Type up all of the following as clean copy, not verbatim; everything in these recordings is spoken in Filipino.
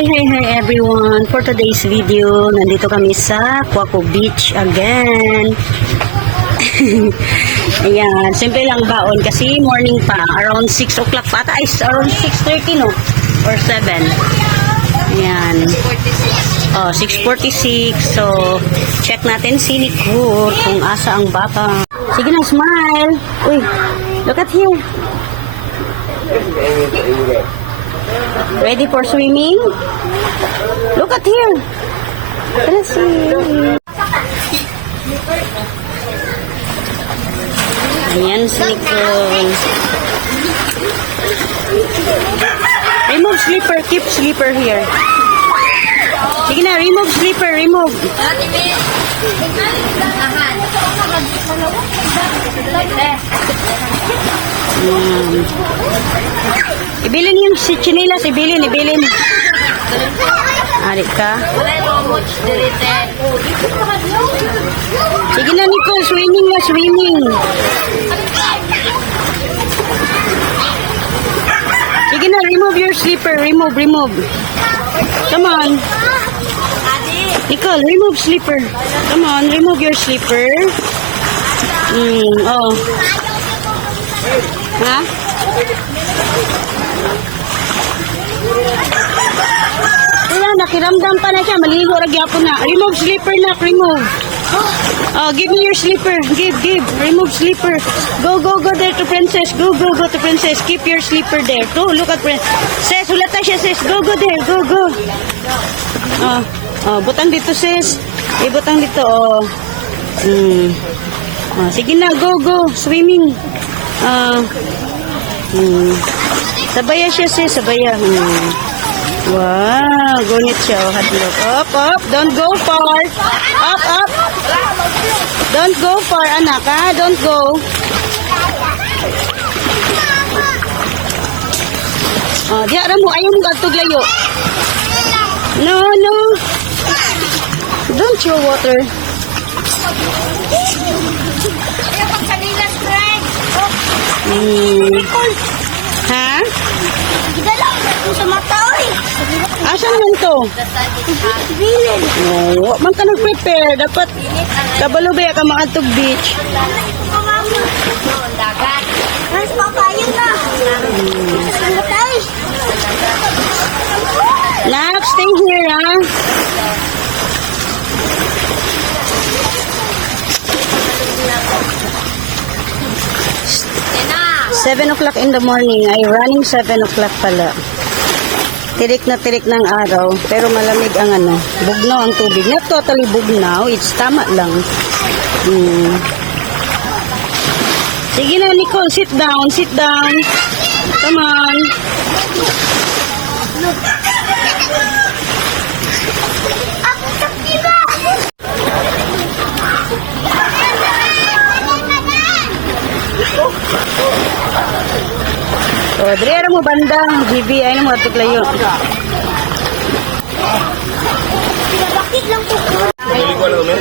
Hi everyone! For today's video, nandito kami sa Quaco Beach again. Ayan, simple lang baon kasi morning pa. Around 6 o'clock pa. Ay, around 6:30 no? Or 7. Ayan. Oh, 6:46. So, check natin si Nicole kung asa ang bata. Sige na, smile. Uy, look at here. Ready for swimming? Look at here. Let's see. Ayan si Nicole. Remove slipper. Keep slipper here. Sige na, remove slipper. Remove. Ibilin yung si chinilas, ibilin. Arik ka. Sige na, Nicole, swimming. Sige na, remove your slipper, remove. Come on. Nicole, remove slipper. Come on, remove your slipper. Oh. Ha? Wala, nakiramdam pa na siya. Maligo, ragyapon na. Remove slipper na, remove. Oh, give me your slipper. Give. Remove slipper. Go there to princess. Go to princess. Keep your slipper there. Go, look at princess. Sis, ulata siya, sis. Go there. Go. Butang dito, sis. Butang dito, oh. Sige na, go. Swimming. Sabaya siya, sis. Sabaya. Wow, gunit siya. Hadlok. Up. Don't go far. Up. Don't go far, anak, ha? Don't go. Diara mo. Ayaw mo gatog layo. No. Don't throw water. Ha? Sa mata, oy. Asan man to? Bilin. No, man ka nag-prepare. Dapat kabalubay ka makatog beach. Dagat. Mas papayin na. Nak, stay here, ha? Seven o'clock in the morning. Ay, running 7 o'clock pala. Tirik ng araw. Pero malamig ang bugnaw ang tubig. Not totally bugnaw. It's tama lang. Sige na, Nicole. Sit down. Come on. Dre mo banda, GB ay mo atuk layo. Bakit lang po? Hindi ko alam eh.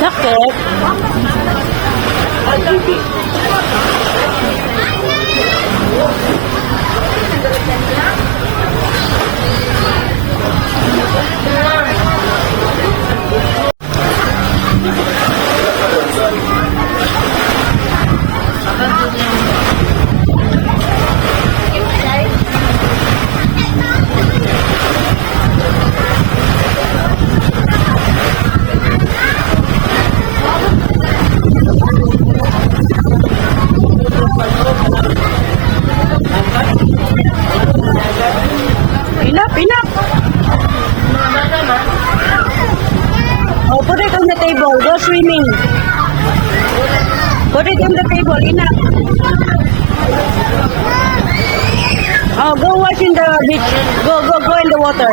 Sakit. it on the table. Enough. Oh, go wash in the beach. Go in the water.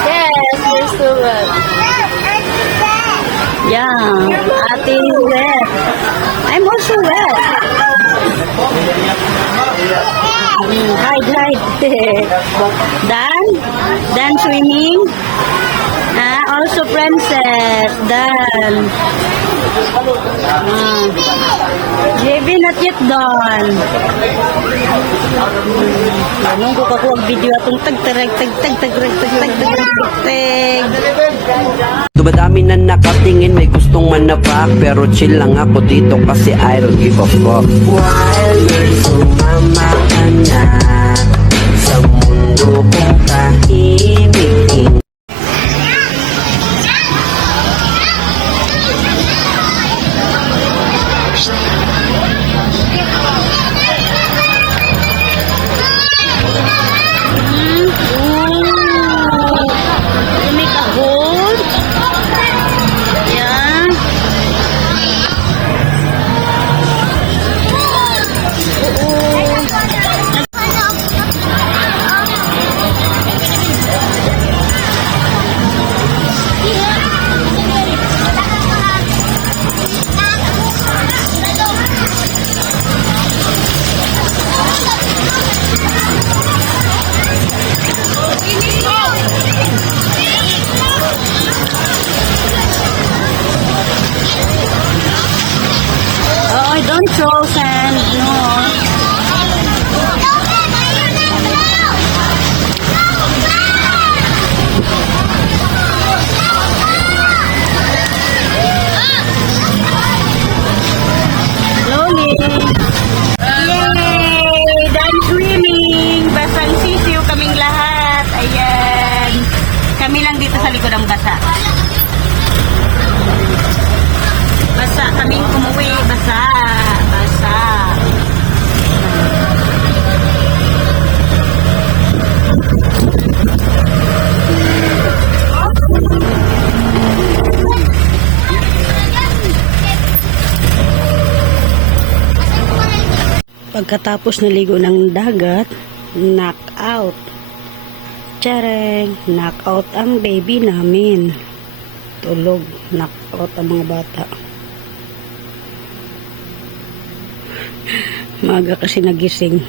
Yes, you're so wet. Yeah, Ate is wet. I'm also wet. Hide. Dan swimming. Also princess. Dan. JB not yet done. Anong ko kakuha video atong tag. Dumadami na nakatingin, may gustong manapak, pero chill lang ako dito kasi I don't give a fuck. While you're sumama ka na sa mundo kong tahimik. You make a hole. Yeah. Oh, don't throw sand. No. Slowly. Yay! Done swimming. Basang sisiw kaming lahat. Ayan. Kami lang dito sa likod ng basa. Basa kaming umuwi. Basa. Pagkatapos naligo ng dagat, knockout. Tjareng, knockout ang baby namin. Tulog, knockout ang mga bata. Maaga kasi nagising.